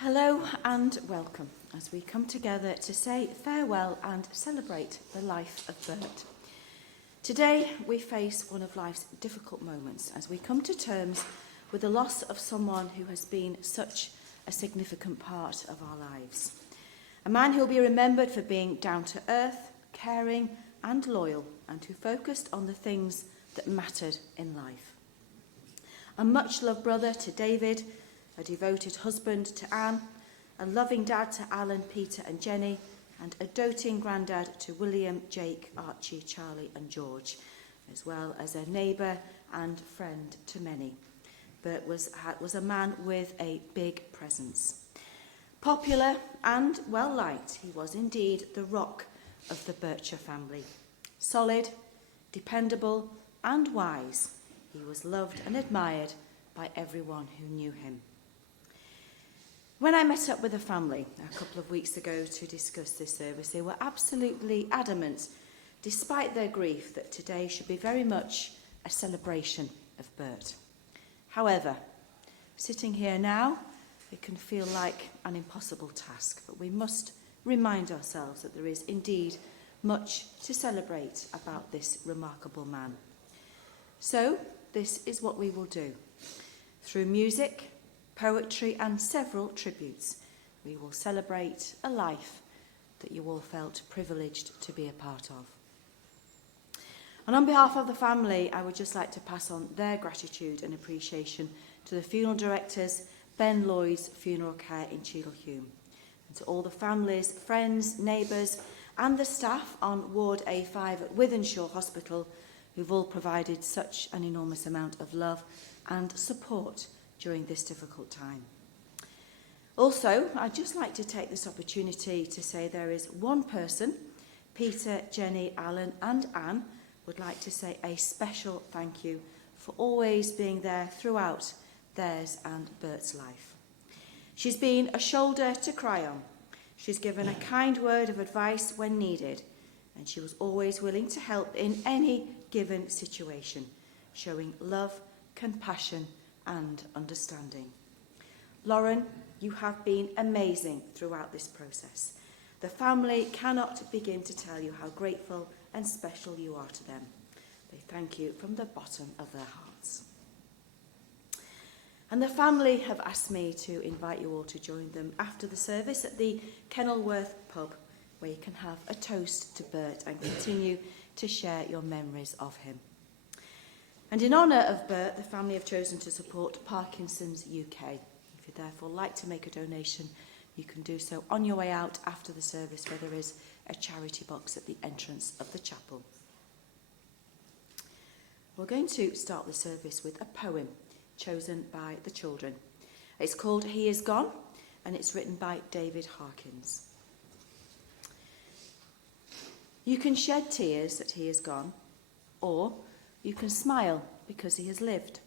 Hello and welcome as we come together to say farewell and celebrate the life of Bert. Today we face one of life's difficult moments as we come to terms with the loss of someone who has been such a significant part of our lives. A man who will be remembered for being down to earth, caring and loyal, and who focused on the things that mattered in life. A much loved brother to David, a devoted husband to Anne, a loving dad to Alan, Peter and Jenny, and a doting granddad to William, Jake, Archie, Charlie and George, as well as a neighbour and friend to many. Bert was a man with a big presence. Popular and well-liked, he was indeed the rock of the Bircher family. Solid, dependable and wise, he was loved and admired by everyone who knew him. When I met up with the family a couple of weeks ago to discuss this service, they were absolutely adamant, despite their grief, that today should be very much a celebration of Bert. However, sitting here now, it can feel like an impossible task, but we must remind ourselves that there is indeed much to celebrate about this remarkable man. So, this is what we will do. Through music, poetry and several tributes, we will celebrate a life that you all felt privileged to be a part of. And on behalf of the family, I would just like to pass on their gratitude and appreciation to the funeral directors, Ben Lloyd's Funeral Care in Cheadle-Hulme, and to all the families, friends, neighbours and the staff on Ward A5 at Wythenshawe Hospital who've all provided such an enormous amount of love and support during this difficult time. Also, I'd just like to take this opportunity to say there is one person, Peter, Jenny, Alan and Anne, would like to say a special thank you for always being there throughout theirs and Bert's life. She's been a shoulder to cry on. She's given a kind word of advice when needed, and she was always willing to help in any given situation, showing love, compassion and understanding. Lauren, you have been amazing throughout this process. The family cannot begin to tell you how grateful and special you are to them. They thank you from the bottom of their hearts. And the family have asked me to invite you all to join them after the service at the Kenilworth pub, where you can have a toast to Bert and continue to share your memories of him. And in honour of Bert, the family have chosen to support Parkinson's UK. If you'd therefore like to make a donation, you can do so on your way out after the service, where there is a charity box at the entrance of the chapel. We're going to start the service with a poem chosen by the children. It's called He Is Gone, and it's written by David Harkins. You can shed tears that he is gone, or you can smile because he has lived.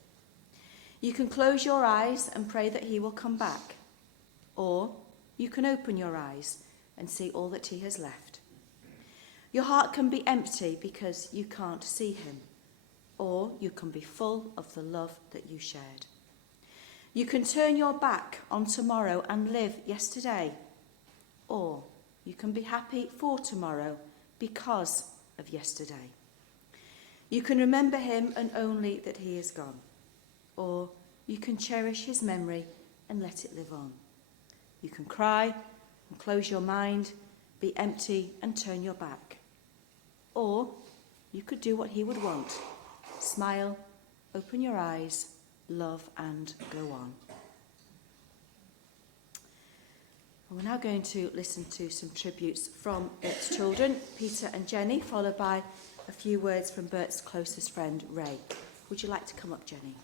You can close your eyes and pray that he will come back, or you can open your eyes and see all that he has left. Your heart can be empty because you can't see him, or you can be full of the love that you shared. You can turn your back on tomorrow and live yesterday, or you can be happy for tomorrow because of yesterday. You can remember him and only that he is gone, or you can cherish his memory and let it live on. You can cry and close your mind, be empty and turn your back. Or you could do what he would want. Smile, open your eyes, love and go on. And we're now going to listen to some tributes from Bert's children, Peter and Jenny, followed by a few words from Bert's closest friend, Ray. Would you like to come up, Jenny?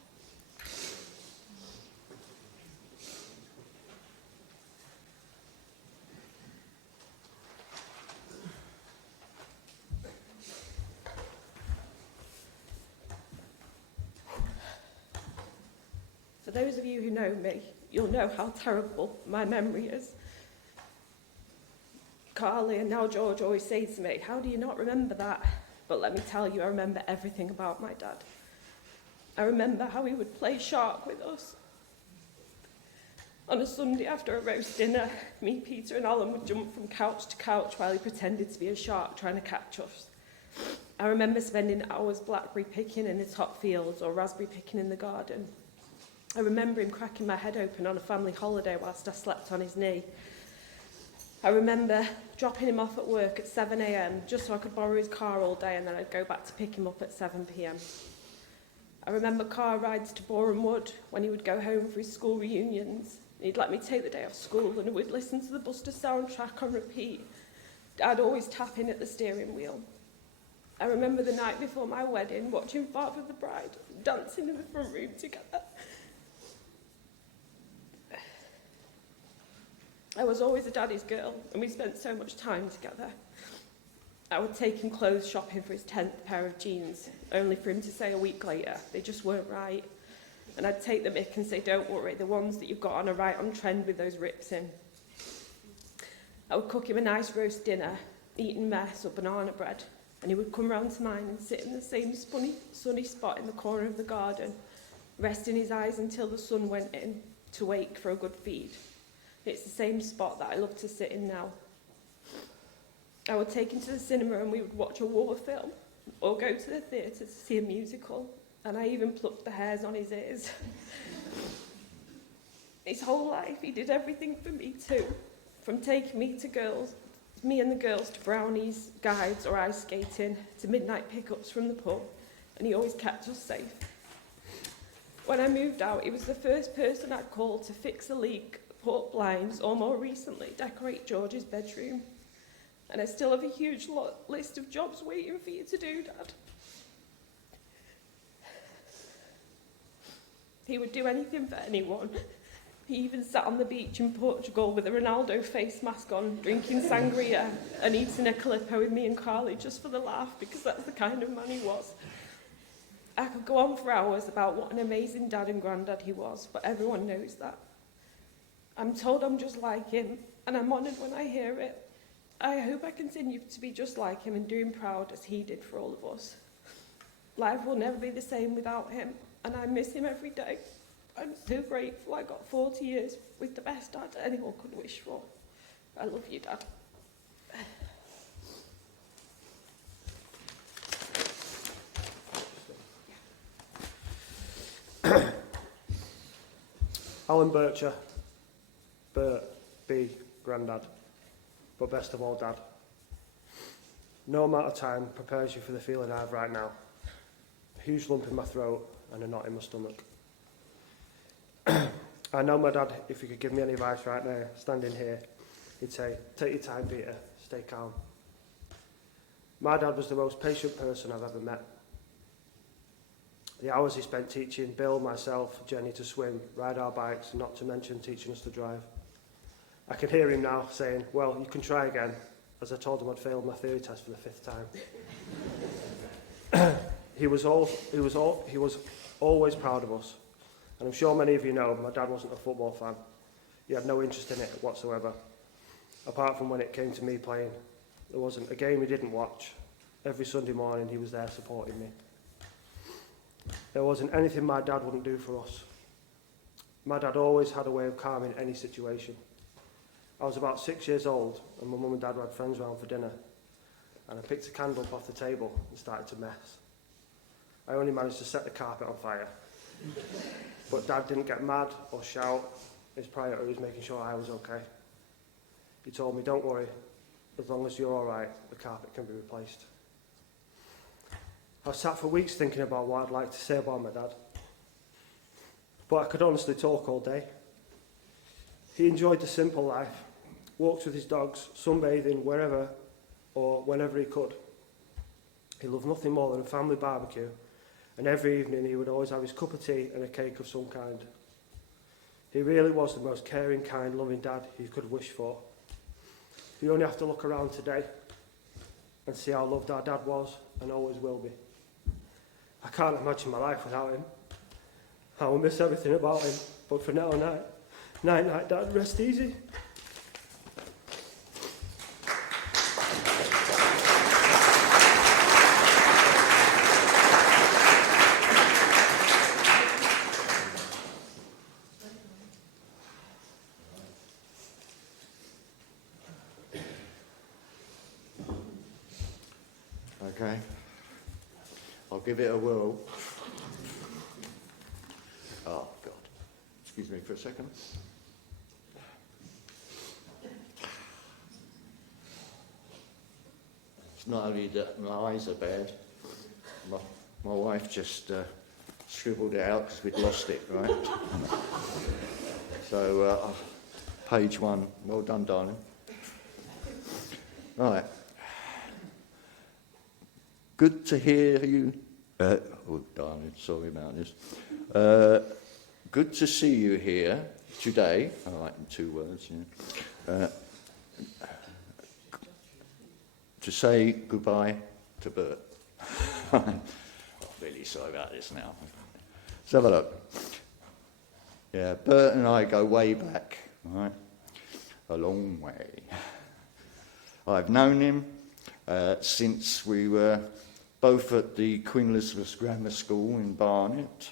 For those of you who know me, you'll know how terrible my memory is. Carly and now George always say to me, how do you not remember that? But let me tell you, I remember everything about my dad. I remember how he would play shark with us. On a Sunday after a roast dinner, me, Peter and Alan would jump from couch to couch while he pretended to be a shark trying to catch us. I remember spending hours blackberry picking in his hot fields or raspberry picking in the garden. I remember him cracking my head open on a family holiday whilst I slept on his knee. I remember dropping him off at work at 7 a.m. just so I could borrow his car all day, and then I'd go back to pick him up at 7 p.m. I remember car rides to Boreham Wood when he would go home for his school reunions. He'd let me take the day off school and we'd listen to the Buster soundtrack on repeat. Dad always tapping at the steering wheel. I remember the night before my wedding, watching Father of the Bride dancing in the front room together. I was always a daddy's girl, and we spent so much time together. I would take him clothes shopping for his 10th pair of jeans, only for him to say a week later, they just weren't right. And I'd take the mick and say, don't worry, the ones that you've got on are right on trend with those rips in. I would cook him a nice roast dinner, eating mess or banana bread, and he would come round to mine and sit in the same sunny spot in the corner of the garden, resting his eyes until the sun went in to wake for a good feed. It's the same spot that I love to sit in now. I would take him to the cinema and we would watch a war film or go to the theatre to see a musical, and I even plucked the hairs on his ears. His whole life he did everything for me too, from taking me and the girls to brownies, guides or ice skating, to midnight pickups from the pub, and he always kept us safe. When I moved out, he was the first person I'd call to fix a leak, put up blinds, or more recently, decorate George's bedroom. And I still have a huge list of jobs waiting for you to do, Dad. He would do anything for anyone. He even sat on the beach in Portugal with a Ronaldo face mask on, drinking sangria and eating a calippo with me and Carly just for the laugh, because that's the kind of man he was. I could go on for hours about what an amazing dad and granddad he was, but everyone knows that. I'm told I'm just like him, and I'm honoured when I hear it. I hope I continue to be just like him and do him proud as he did for all of us. Life will never be the same without him, and I miss him every day. I'm so grateful I got 40 years with the best dad anyone could wish for. I love you, Dad. Alan Bircher, Bert, B, Grandad, but best of all, Dad. No amount of time prepares you for the feeling I have right now. A huge lump in my throat and a knot in my stomach. I know my dad, if he could give me any advice right now, standing here, he'd say, take your time, Peter, stay calm. My dad was the most patient person I've ever met. The hours he spent teaching Bill, myself, Jenny to swim, ride our bikes, not to mention teaching us to drive. I can hear him now saying, well, you can try again, as I told him I'd failed my theory test for the 5th time. He was always proud of us. And I'm sure many of you know my dad wasn't a football fan. He had no interest in it whatsoever. Apart from when it came to me playing, there wasn't a game he didn't watch. Every Sunday morning he was there supporting me. There wasn't anything my dad wouldn't do for us. My dad always had a way of calming any situation. I was about 6 years old and my mum and dad had friends round for dinner, and I picked a candle up off the table and started to mess. I only managed to set the carpet on fire. But Dad didn't get mad or shout. His priority was making sure I was okay. He told me, don't worry, as long as you're all right, the carpet can be replaced. I sat for weeks thinking about what I'd like to say about my dad. But I could honestly talk all day. He enjoyed the simple life, walked with his dogs, sunbathing wherever or whenever he could. He loved nothing more than a family barbecue, and every evening he would always have his cup of tea and a cake of some kind. He really was the most caring, kind, loving dad you could wish for. You only have to look around today and see how loved our dad was and always will be. I can't imagine my life without him. I will miss everything about him, but for now, night, Dad, rest easy. Okay, I'll give it a whirl. Oh, God. Excuse me for a second. It's not only that my eyes are bad, my wife just scribbled it out because we'd lost it, right? So, page 1. Well done, darling. Right. Good to hear you. Oh, darling, sorry about this. Good to see you here. today, I like in 2 words, to say goodbye to Bert. I'm really sorry about this now. Let's have a look. Yeah, Bert and I go way back, right? A long way. I've known him since we were both at the Queen Elizabeth Grammar School in Barnet,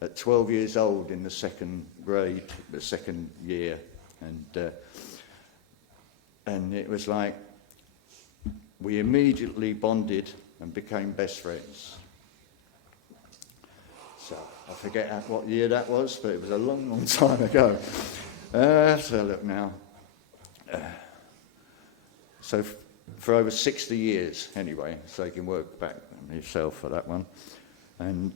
at 12 years old in the second grade, the second year. And it was like we immediately bonded and became best friends. So I forget what year that was, but it was a long, long time ago. Let's have a look now. So for over 60 years, anyway, so you can work back yourself for that one. And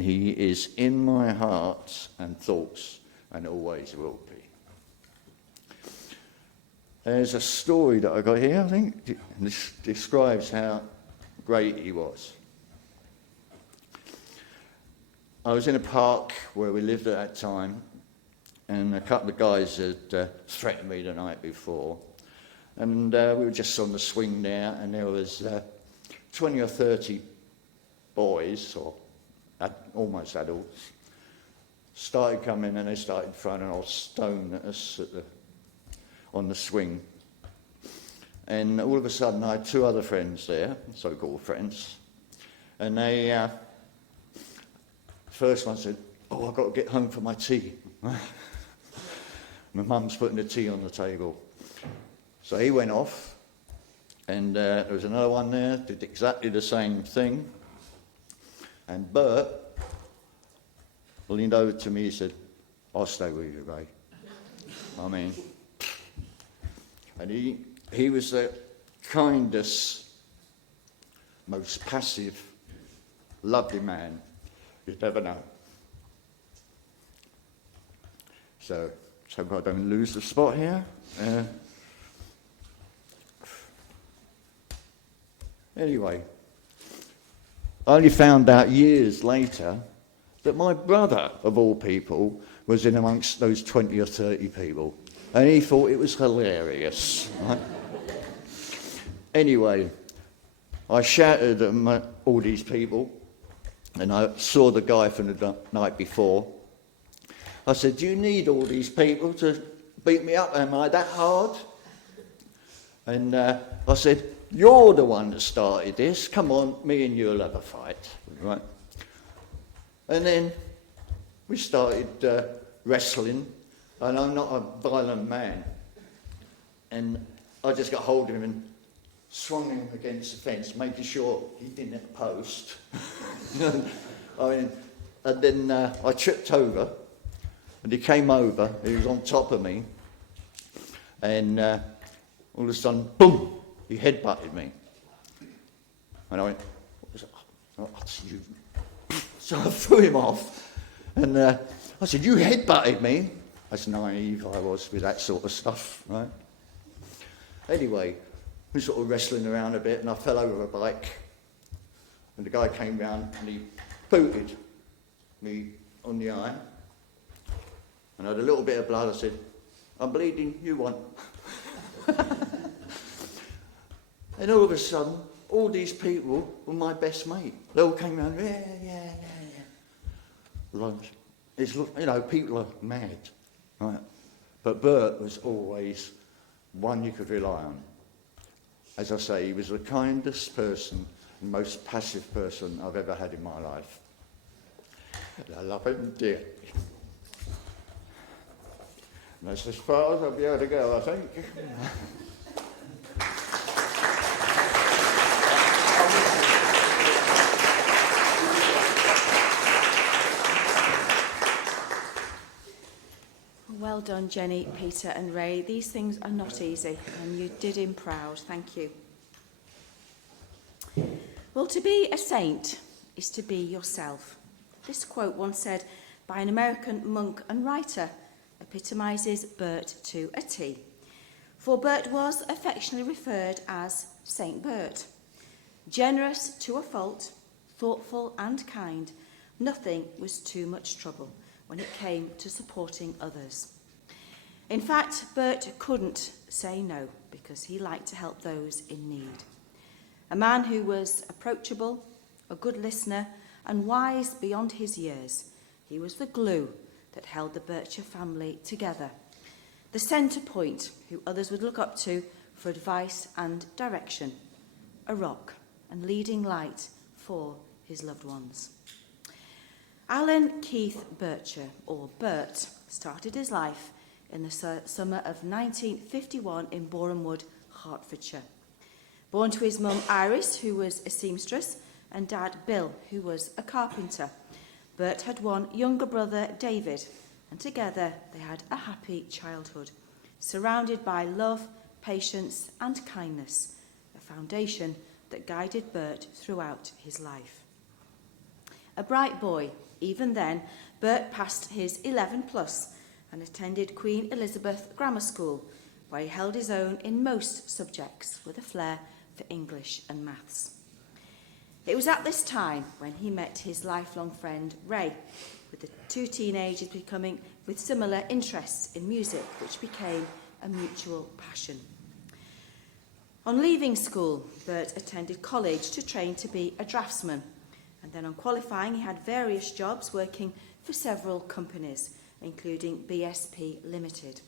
he is in my heart and thoughts, and always will be. There's a story that I got here, I think. This describes how great he was. I was in a park where we lived at that time, and a couple of guys had threatened me the night before. And we were just on the swing there, and there was 20 or 30 boys, or almost adults, started coming, and they started throwing an old stone at us on the swing. And all of a sudden, I had 2 other friends there, so-called friends, and they... First one said, "Oh, I've got to get home for my tea." My mum's putting the tea on the table. So he went off, and there was another one there, did exactly the same thing. And Bert leaned over to me and said, "I'll stay with you, Ray." I mean, and he was the kindest, most passive, lovely man you'd never know. So I don't lose the spot here. Anyway, I only found out years later that my brother, of all people, was in amongst those 20 or 30 people, and he thought it was hilarious. Right? Anyway, I shouted at all these people, and I saw the guy from the night before. I said, "Do you need all these people to beat me up? Am I that hard?" And I said, "You're the one that started this. Come on, me and you'll have a fight." Right? And then we started wrestling, and I'm not a violent man. And I just got hold of him and swung him against the fence, making sure he didn't hit the post. And then I tripped over, and he came over. He was on top of me, and all of a sudden, boom! He headbutted me, and I went, "What was that?" So I threw him off, and I said, "You headbutted me." That's naive I was with that sort of stuff, right? Anyway, we were sort of wrestling around a bit, and I fell over a bike, and the guy came round and he booted me on the eye, and I had a little bit of blood. I said, "I'm bleeding, you won." And all of a sudden, all these people were my best mate. They all came round, yeah. Like, people are mad, right? But Bert was always one you could rely on. As I say, he was the kindest person, the most passive person I've ever had in my life. And I love him dearly. And that's as far as I'll be able to go, I think. Well done, Jenny, Peter and Ray. These things are not easy, and you did him proud. Thank you. Well, to be a saint is to be yourself. This quote, once said by an American monk and writer, epitomises Bert to a T. For Bert was affectionately referred as Saint Bert. Generous to a fault, thoughtful and kind, nothing was too much trouble when it came to supporting others. In fact, Bert couldn't say no because he liked to help those in need. A man who was approachable, a good listener, and wise beyond his years, he was the glue that held the Bircher family together, the centre point who others would look up to for advice and direction, a rock and leading light for his loved ones. Alan Keith Bircher, or Bert, started his life in the summer of 1951 in Borehamwood, Hertfordshire. Born to his mum Iris, who was a seamstress, and dad Bill, who was a carpenter, Bert had one younger brother, David, and together they had a happy childhood, surrounded by love, patience and kindness, a foundation that guided Bert throughout his life. A bright boy, even then, Bert passed his 11 plus and attended Queen Elizabeth Grammar School, where he held his own in most subjects with a flair for English and maths. It was at this time when he met his lifelong friend Ray, with the two teenagers becoming with similar interests in music, which became a mutual passion. On leaving school, Bert attended college to train to be a draftsman, and then on qualifying he had various jobs working for several companies, including BSP Limited.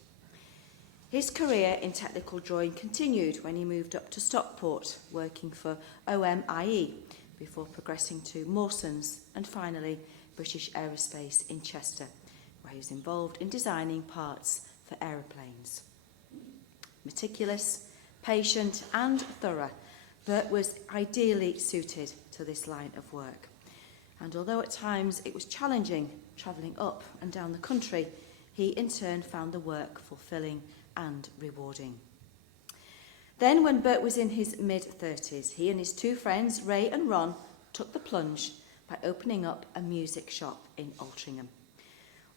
His career in technical drawing continued when he moved up to Stockport, working for OMIE, before progressing to Mawson's and finally British Aerospace in Chester, where he was involved in designing parts for aeroplanes. Meticulous, patient and thorough, Bert was ideally suited to this line of work. And although at times it was challenging travelling up and down the country, he in turn found the work fulfilling and rewarding. Then, when Bert was in his mid-30s, he and his two friends, Ray and Ron, took the plunge by opening up a music shop in Altrincham.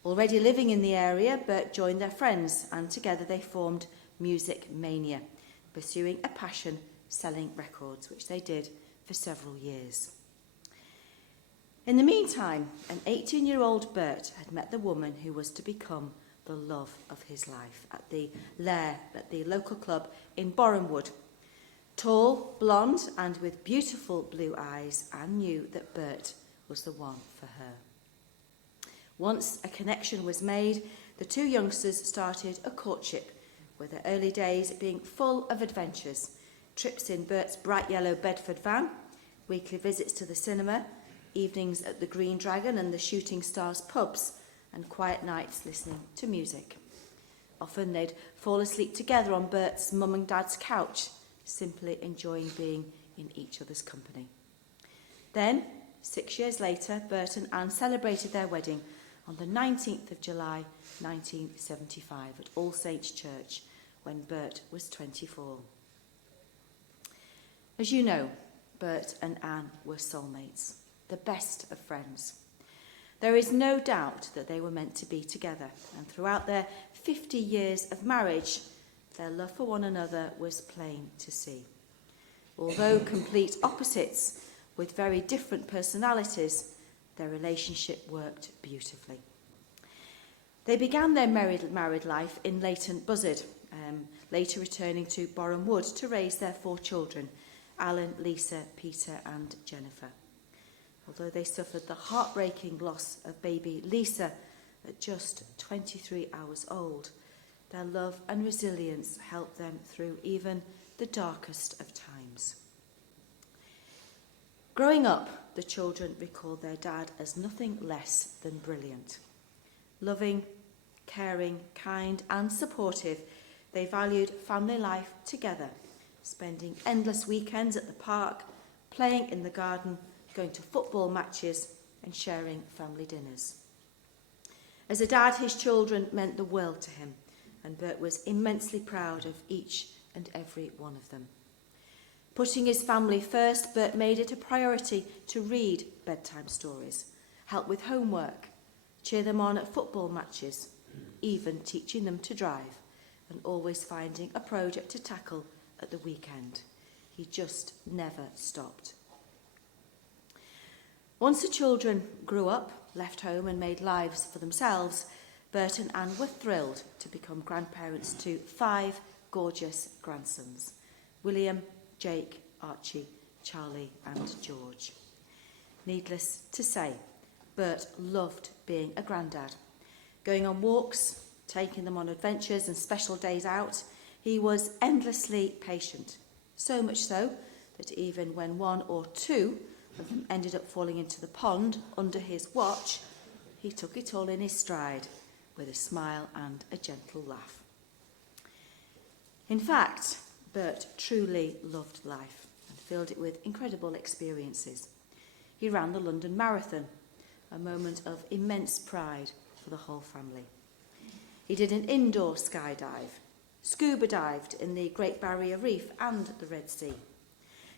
Already living in the area, Bert joined their friends and together they formed Music Mania, pursuing a passion selling records, which they did for several years. In the meantime, an 18-year-old Bert had met the woman who was to become the love of his life at the Lair, at the local club in Borehamwood. Tall, blonde and with beautiful blue eyes, Anne knew that Bert was the one for her. Once a connection was made, the two youngsters started a courtship, with their early days being full of adventures, trips in Bert's bright yellow Bedford van, weekly visits to the cinema, evenings at the Green Dragon and the Shooting Stars pubs, and quiet nights listening to music. Often they'd fall asleep together on Bert's mum and dad's couch, simply enjoying being in each other's company. Then, 6 years later, Bert and Anne celebrated their wedding on the 19th of July 1975 at All Saints Church, when Bert was 24. As you know, Bert and Anne were soulmates, the best of friends. There is no doubt that they were meant to be together, and throughout their 50 years of marriage, their love for one another was plain to see. Although complete opposites, with very different personalities, their relationship worked beautifully. They began their married life in Leighton Buzzard, later returning to Borehamwood to raise their 4 children, Alan, Lisa, Peter and Jennifer. Although they suffered the heartbreaking loss of baby Lisa at just 23 hours old, their love and resilience helped them through even the darkest of times. Growing up, the children recalled their dad as nothing less than brilliant. Loving, caring, kind and supportive, they valued family life together, spending endless weekends at the park, playing in the garden, going to football matches and sharing family dinners. As a dad, his children meant the world to him, and Bert was immensely proud of each and every one of them. Putting his family first, Bert made it a priority to read bedtime stories, help with homework, cheer them on at football matches, even teaching them to drive, and always finding a project to tackle at the weekend. He just never stopped. Once the children grew up, left home and made lives for themselves, Bert and Anne were thrilled to become grandparents to 5 gorgeous grandsons: William, Jake, Archie, Charlie and George. Needless to say, Bert loved being a granddad. Going on walks, taking them on adventures and special days out, he was endlessly patient. So much so that even when 1 or 2 of them ended up falling into the pond under his watch, he took it all in his stride with a smile and a gentle laugh. In fact, Bert truly loved life and filled it with incredible experiences. He ran the London Marathon, a moment of immense pride for the whole family. He did an indoor skydive, scuba dived in the Great Barrier Reef and the Red Sea,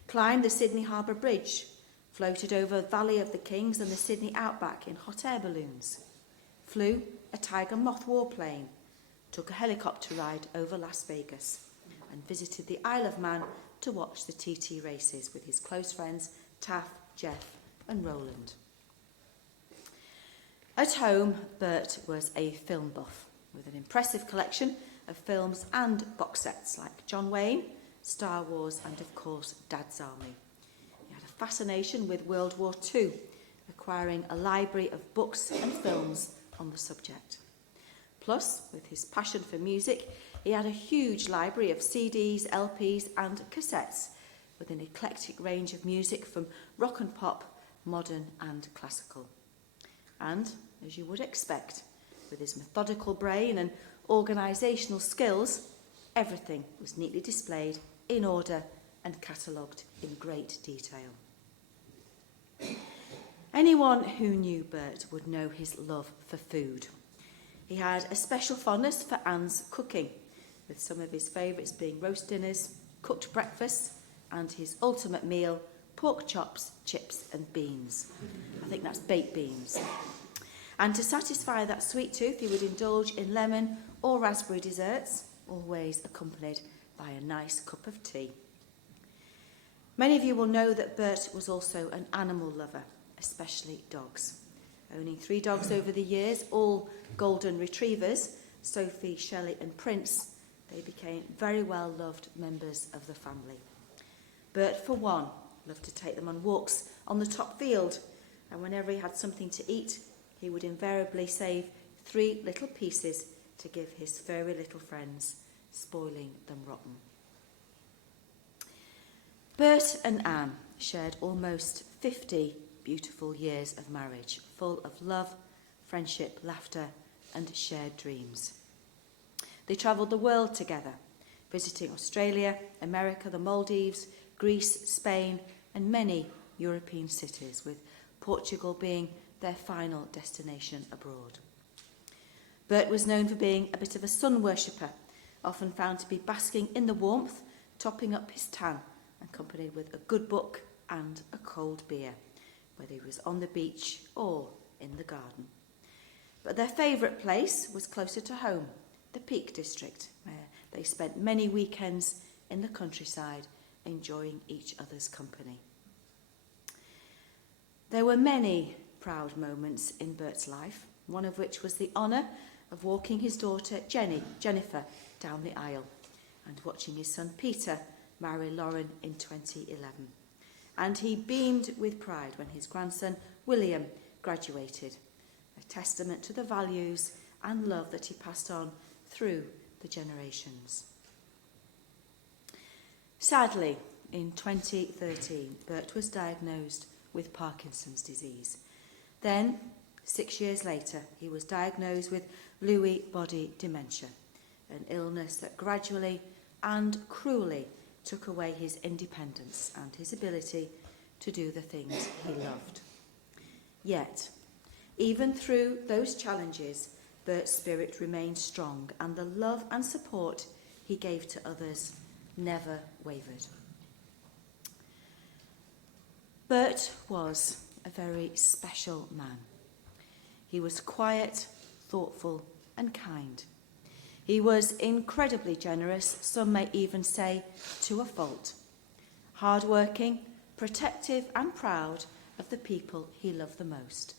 climbed the Sydney Harbour Bridge, floated over Valley of the Kings and the Sydney Outback in hot air balloons, flew a Tiger Moth warplane, took a helicopter ride over Las Vegas, and visited the Isle of Man to watch the TT races with his close friends Taff, Jeff and Roland. At home, Bert was a film buff with an impressive collection of films and box sets like John Wayne, Star Wars and of course Dad's Army. He had a fascination with World War II, acquiring a library of books and films on the subject. Plus, with his passion for music, he had a huge library of CDs, LPs and cassettes with an eclectic range of music from rock and pop, modern and classical. And, as you would expect, with his methodical brain and organisational skills, everything was neatly displayed, in order and catalogued in great detail. Anyone who knew Bert would know his love for food. He had a special fondness for Anne's cooking, with some of his favourites being roast dinners, cooked breakfasts, and his ultimate meal, pork chops, chips and beans. I think that's baked beans. And to satisfy that sweet tooth, he would indulge in lemon or raspberry desserts, always accompanied by a nice cup of tea. Many of you will know that Bert was also an animal lover, especially dogs. Owning 3 dogs over the years, all golden retrievers, Sophie, Shelley and Prince, they became very well loved members of the family. Bert, for one, loved to take them on walks on the top field, and whenever he had something to eat, he would invariably save 3 little pieces to give his furry little friends, spoiling them rotten. Bert and Anne shared almost 50 beautiful years of marriage, full of love, friendship, laughter and shared dreams. They travelled the world together, visiting Australia, America, the Maldives, Greece, Spain and many European cities, with Portugal being their final destination abroad. Bert was known for being a bit of a sun worshipper, often found to be basking in the warmth, topping up his tan, accompanied with a good book and a cold beer, whether he was on the beach or in the garden. But their favourite place was closer to home, the Peak District, where they spent many weekends in the countryside, enjoying each other's company. There were many proud moments in Bert's life, one of which was the honour of walking his daughter Jennifer down the aisle and watching his son Peter marry Lauren in 2011. And he beamed with pride when his grandson William graduated, a testament to the values and love that he passed on through the generations. Sadly, in 2013, Bert was diagnosed with Parkinson's disease. Then, 6 years later, he was diagnosed with Lewy body dementia, an illness that gradually and cruelly took away his independence and his ability to do the things he loved. Yet, even through those challenges, Bert's spirit remained strong, and the love and support he gave to others never wavered. Bert was a very special man. He was quiet, thoughtful, and kind. He was incredibly generous, some may even say to a fault. Hardworking, protective, and proud of the people he loved the most.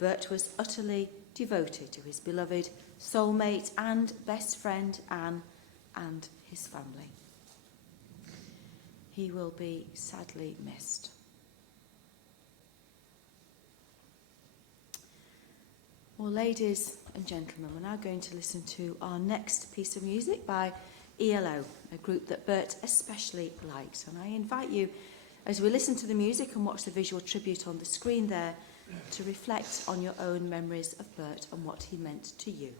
Bert was utterly devoted to his beloved soulmate and best friend Anne and his family. He will be sadly missed. Well, ladies and gentlemen, we're now going to listen to our next piece of music by ELO, a group that Bert especially liked. And I invite you, as we listen to the music and watch the visual tribute on the screen there, to reflect on your own memories of Bert and what he meant to you.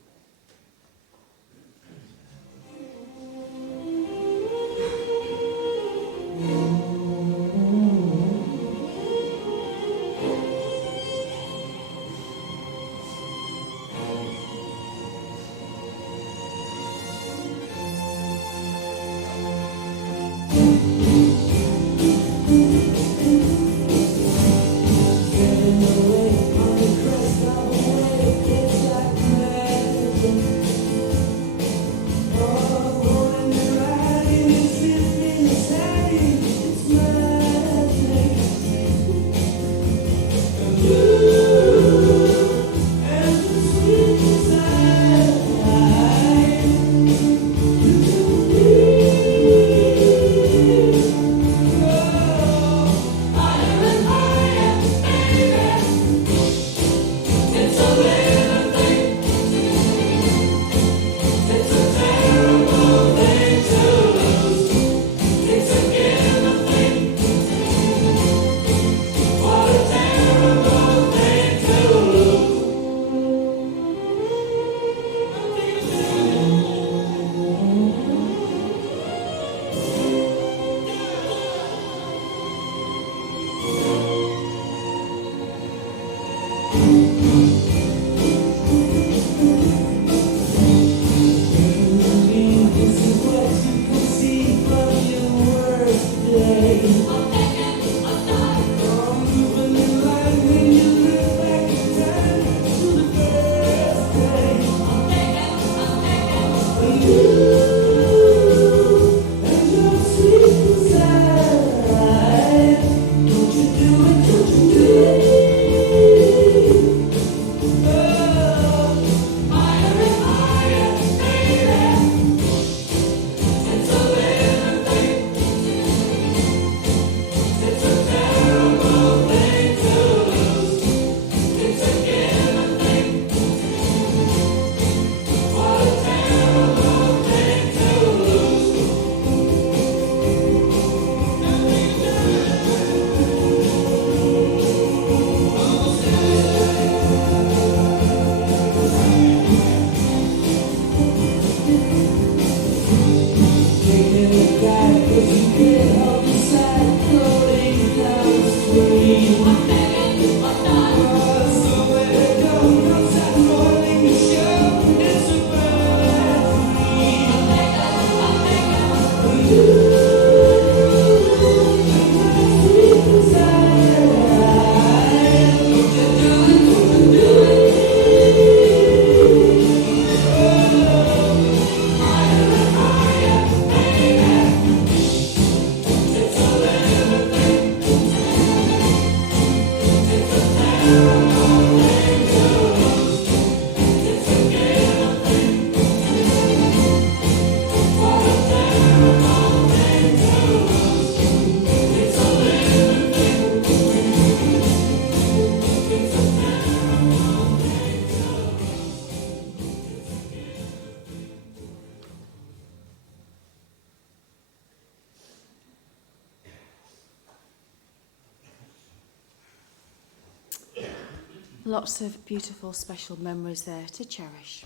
Lots of beautiful, special memories there to cherish.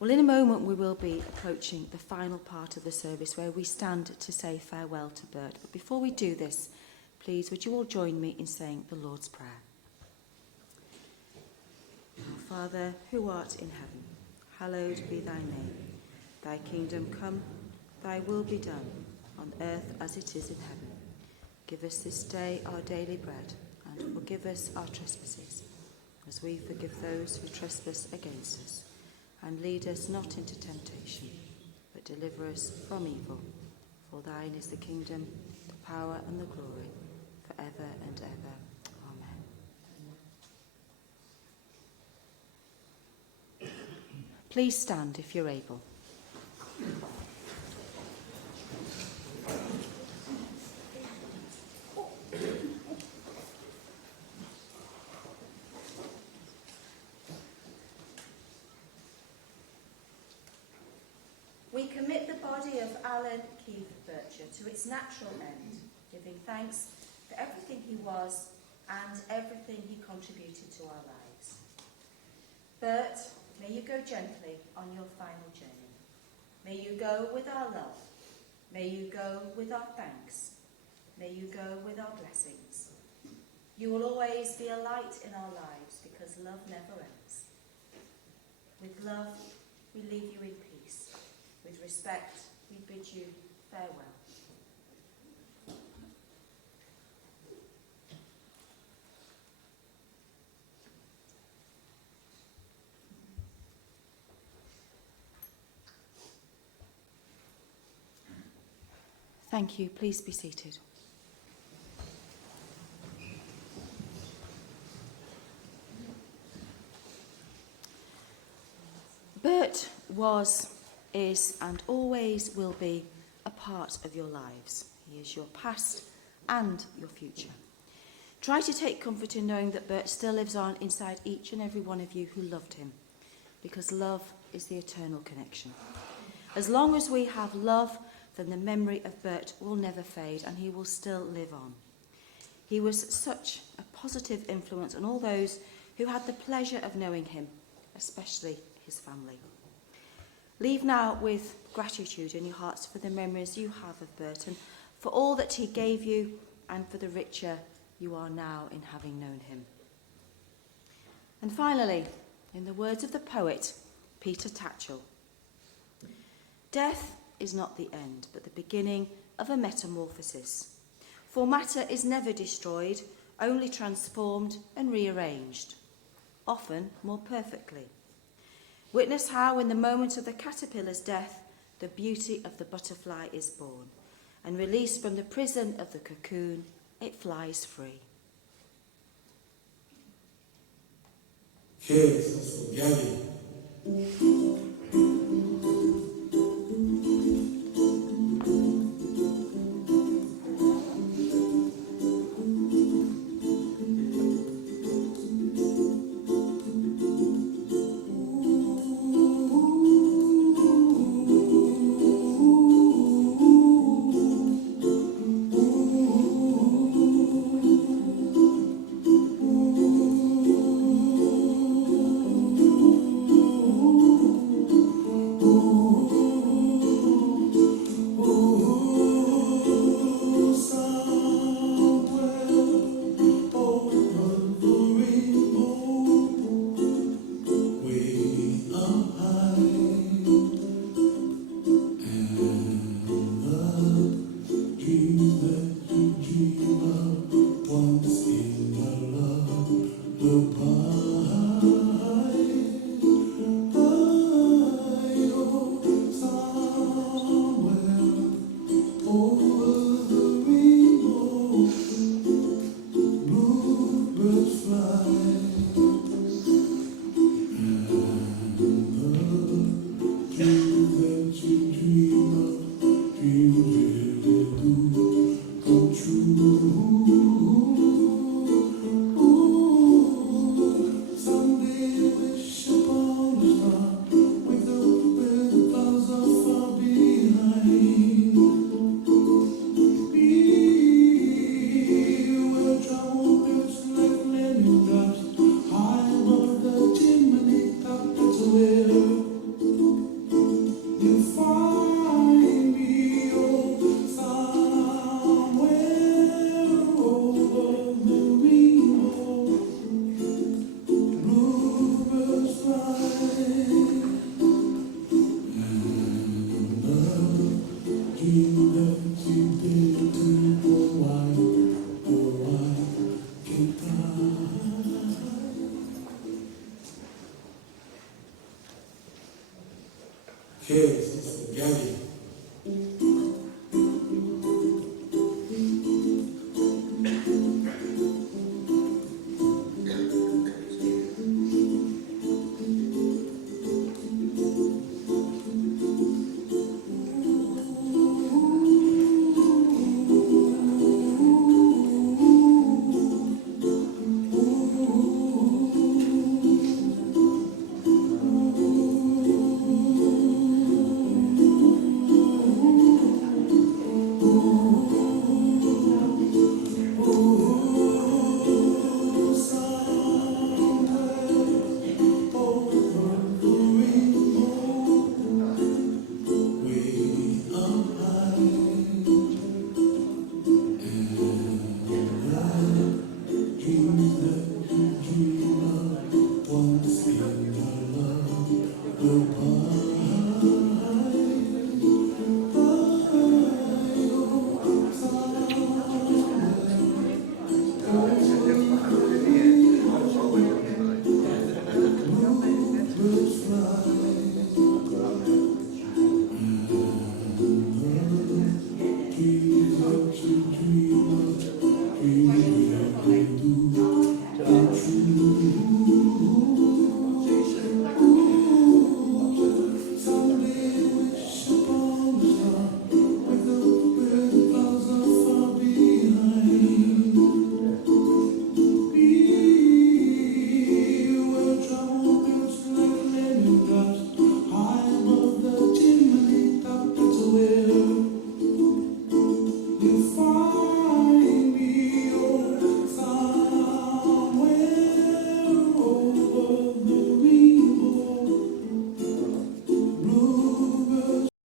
Well, in a moment we will be approaching the final part of the service where we stand to say farewell to Bert. But before we do this, please would you all join me in saying the Lord's Prayer. Our Father, who art in heaven, hallowed be thy name. Thy kingdom come, thy will be done, on earth as it is in heaven. Give us this day our daily bread, and forgive us our trespasses, as we forgive those who trespass against us. And lead us not into temptation, but deliver us from evil. For thine is the kingdom, the power and the glory, forever and ever. Amen. Please stand if you're able. We commit the body of Alan Keth Bircher to its natural end, giving thanks for everything he was and everything he contributed to our lives. Bert, may you go gently on your final journey. May you go with our love. May you go with our thanks. May you go with our blessings. You will always be a light in our lives because love never ends. With love, we leave you in peace. With respect, we bid you farewell. Thank you. Please be seated. Bert was, is, and always will be a part of your lives. He is your past and your future. Try to take comfort in knowing that Bert still lives on inside each and every one of you who loved him, because love is the eternal connection. As long as we have love, then the memory of Bert will never fade and he will still live on. He was such a positive influence on all those who had the pleasure of knowing him, especially his family. Leave now with gratitude in your hearts for the memories you have of Bert and for all that he gave you and for the richer you are now in having known him. And finally, in the words of the poet Peter Tatchell, death is not the end, but the beginning of a metamorphosis. For matter is never destroyed, only transformed and rearranged, often more perfectly. Witness how in the moment of the caterpillar's death, the beauty of the butterfly is born, and released from the prison of the cocoon, it flies free. Keth, Gabby. Keth, Gabby.